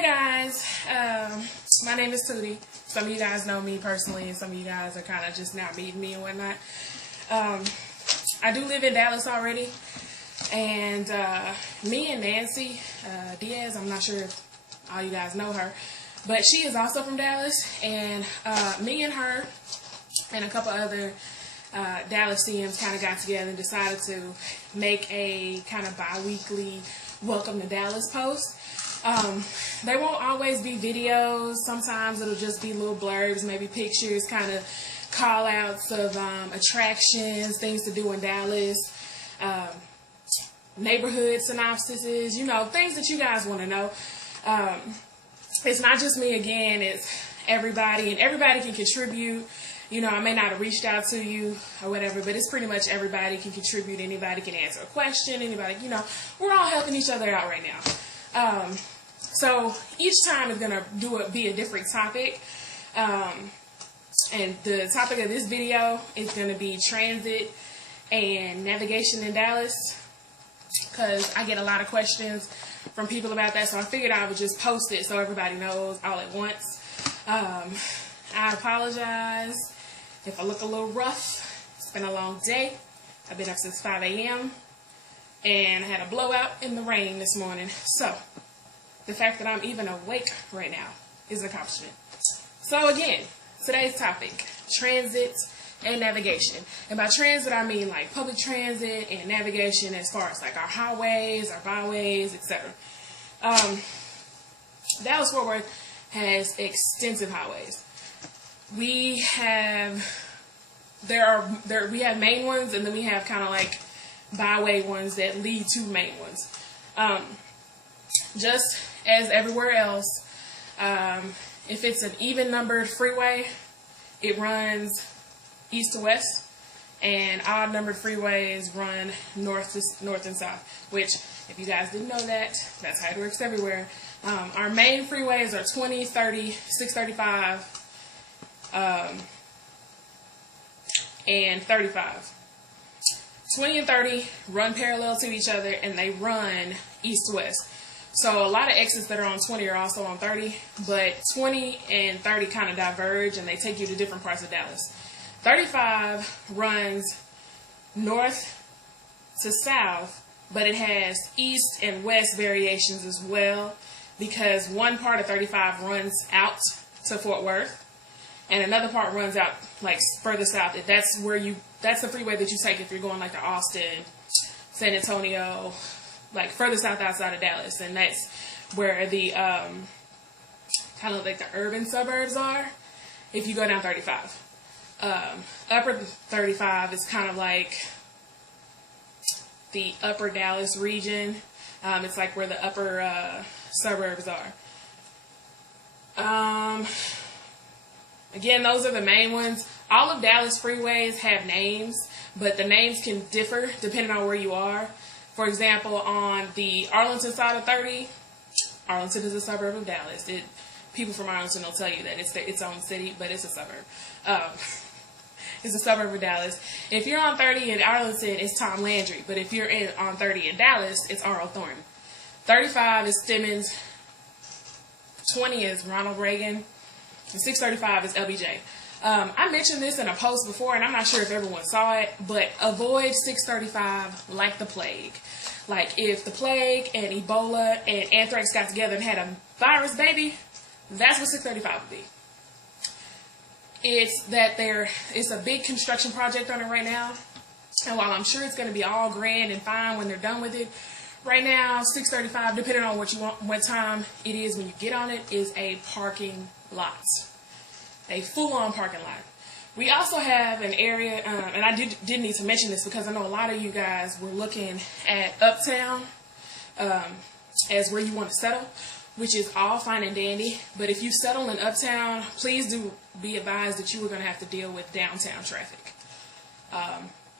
Hey guys, my name is Tootie. Some of you guys know me personally, and some of you guys are kind of just now meeting me and whatnot. I do live in Dallas already, and me and Nancy Diaz, I'm not sure if all you guys know her, but she is also from Dallas, and me and her and a couple other Dallasians kind of got together and decided to make a kind of bi-weekly Welcome to Dallas post. They won't always be videos. Sometimes it'll just be little blurbs, maybe pictures, kind of call outs of attractions, things to do in Dallas, neighborhood synopsises, you know, things that you guys want to know. It's not just me again, it's everybody, and everybody can contribute. You know, I may not have reached out to you or whatever, but it's pretty much everybody can contribute. Anybody can answer a question. Anybody, you know, we're all helping each other out right now. So each time is going to be a different topic. And the topic of this video is going to be transit and navigation in Dallas, because I get a lot of questions from people about that. So I figured I would just post it so everybody knows all at once. I apologize if I look a little rough. It's been a long day. I've been up since 5 a.m. and I had a blowout in the rain this morning. So the fact that I'm even awake right now is an accomplishment. So again, today's topic, transit and navigation. And by transit, I mean like public transit, and navigation as far as like our highways, our byways, etc. Dallas-Fort Worth has extensive highways. We have main ones, and then we have kind of like byway ones that lead to main ones. Just as everywhere else, if it's an even numbered freeway, it runs east to west, and odd numbered freeways run north and south, which, if you guys didn't know that, that's how it works everywhere. Our main freeways are 20, 30, 635, and 35. 20 and 30 run parallel to each other, and they run east to west. So a lot of exits that are on 20 are also on 30, but 20 and 30 kind of diverge, and they take you to different parts of Dallas. 35 runs north to south, but it has east and west variations as well, because one part of 35 runs out to Fort Worth, and another part runs out like further south. That's the freeway that you take if you're going like to Austin, San Antonio, like further south outside of Dallas, and that's where the kind of like the urban suburbs are if you go down 35. Upper 35 is kind of like the upper Dallas region. It's like where the upper suburbs are. Again, those are the main ones. All of Dallas freeways have names, but the names can differ depending on where you are. For example, on the Arlington side of 30, Arlington is a suburb of Dallas. People from Arlington will tell you that it's its own city, but it's a suburb. It's a suburb of Dallas. If you're on 30 in Arlington, it's Tom Landry. But if you're on 30 in Dallas, it's R.O. Thornton. 35 is Stemmons. 20 is Ronald Reagan. And 635 is LBJ. I mentioned this in a post before, and I'm not sure if everyone saw it, but avoid 635 like the plague. Like if the plague and Ebola and anthrax got together and had a virus baby, that's what 635 would be. It's a big construction project on it right now, and while I'm sure it's going to be all grand and fine when they're done with it, right now 635, depending on what time it is when you get on it, is a parking lot. A full-on parking lot. We also have an area, and I did need to mention this because I know a lot of you guys were looking at Uptown as where you want to settle, which is all fine and dandy. But if you settle in Uptown, please do be advised that you are going to have to deal with downtown traffic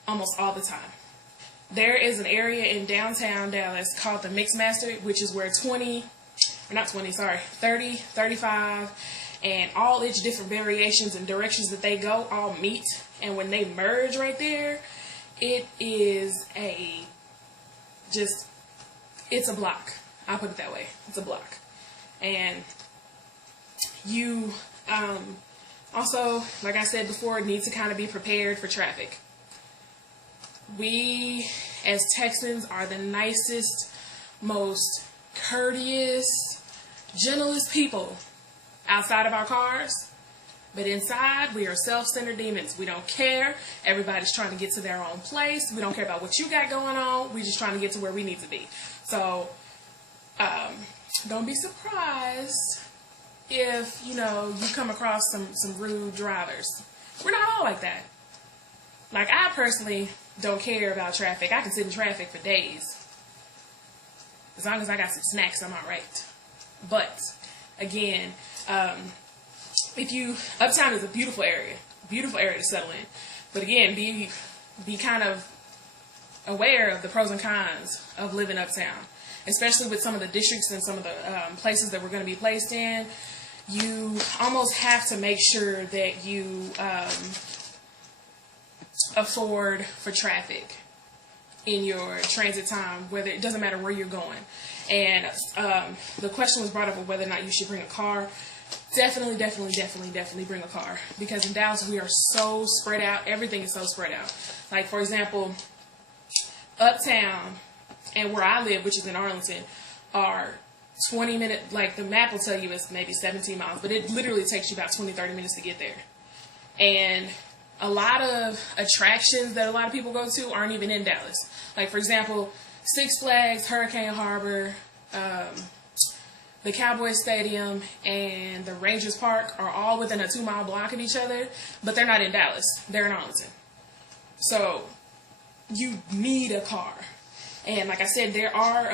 almost all the time. There is an area in downtown Dallas called the Mixmaster, which is where 30, 35, and all its different variations and directions that they go all meet. And when they merge right there, it is it's a block. I'll put it that way. It's a block. And you also, like I said before, need to kind of be prepared for traffic. We, as Texans, are the nicest, most courteous, gentlest people outside of our cars. But inside, we are self-centered demons. We don't care. Everybody's trying to get to their own place. We don't care about what you got going on. We're just trying to get to where we need to be. So, don't be surprised if, you come across some rude drivers. We're not all like that. Like, I personally don't care about traffic. I can sit in traffic for days. As long as I got some snacks, I'm all right. But, again, Uptown is a beautiful area to settle in. But again, be kind of aware of the pros and cons of living uptown, especially with some of the districts and some of the places that we're going to be placed in. You almost have to make sure that you afford for traffic in your transit time, whether it doesn't matter where you're going. And the question was brought up of whether or not you should bring a car. Definitely bring a car, because in Dallas we are so spread out. Everything is so spread out. Like, for example, uptown and where I live, which is in Arlington, are 20-minute, like the map will tell you it's maybe 17 miles, but it literally takes you about 20-30 minutes to get there. And a lot of attractions that a lot of people go to aren't even in Dallas. Like, for example, Six Flags, Hurricane Harbor, the Cowboys Stadium, and the Rangers Park are all within a 2-mile block of each other, but they're not in Dallas. They're in Arlington. So you need a car. And like I said, there are,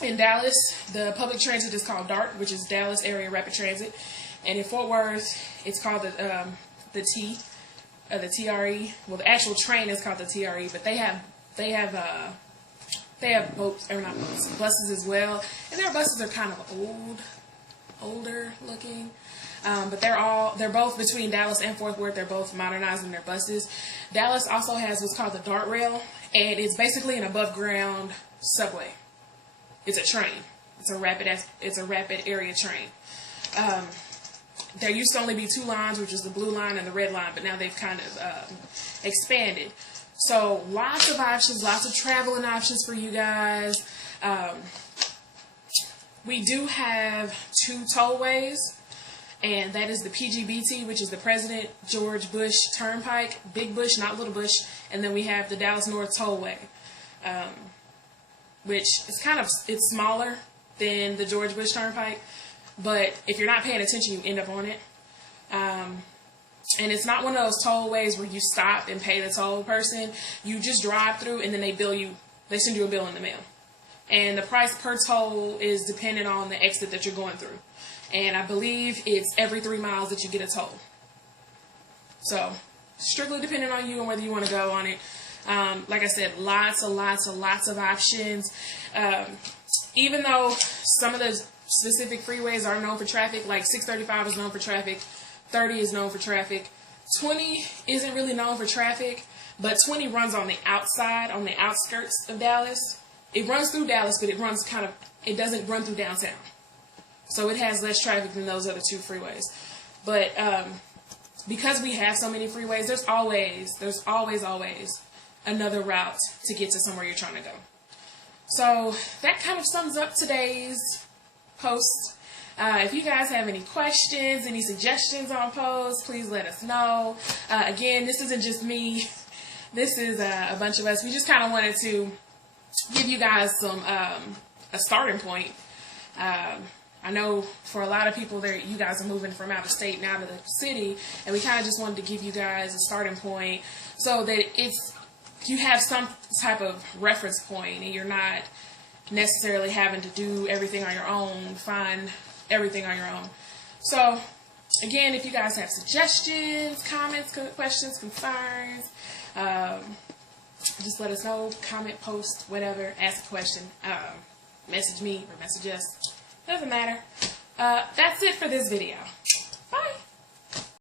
in Dallas, the public transit is called DART, which is Dallas Area Rapid Transit. And in Fort Worth, it's called the TRE. Well, the actual train is called the TRE, but they have boats, or not boats, buses as well. And their buses are kind of older looking. But they're both between Dallas and Fort Worth. They're both modernizing their buses. Dallas also has what's called the DART rail, and it's basically an above ground subway. It's a train. It's a rapid area train. There used to only be 2 lines, which is the blue line and the red line, but now they've kind of expanded. So lots of options, lots of traveling options for you guys. We do have 2 tollways, and that is the PGBT, which is the President George Bush Turnpike, Big Bush, not Little Bush, and then we have the Dallas North Tollway, which is it's smaller than the George Bush Turnpike, but if you're not paying attention, you end up on it. And it's not one of those tollways where you stop and pay the toll person. You just drive through, and then they send you a bill in the mail. And the price per toll is dependent on the exit that you're going through. And I believe it's every 3 miles that you get a toll. So, strictly dependent on you and whether you want to go on it. Like I said, lots of options. Even though some of the specific freeways are known for traffic, like 635 is known for traffic, 30 is known for traffic, 20 isn't really known for traffic, but 20 runs on the outside, on the outskirts of Dallas. It runs through Dallas, but it doesn't run through downtown. So it has less traffic than those other 2 freeways. But because we have so many freeways, there's always another route to get to somewhere you're trying to go. So that kind of sums up today's post. If you guys have any questions, any suggestions on posts, please let us know. Again, this isn't just me. This is a bunch of us. We just kind of wanted to give you guys a starting point. I know for a lot of people, you guys are moving from out of state and out of the city, and we kind of just wanted to give you guys a starting point so that you have some type of reference point, and you're not necessarily having to do everything on your own, find everything on your own. So, again, if you guys have suggestions, comments, questions, concerns, just let us know, comment, post, whatever, ask a question, message me or message us, doesn't matter. That's it for this video. Bye!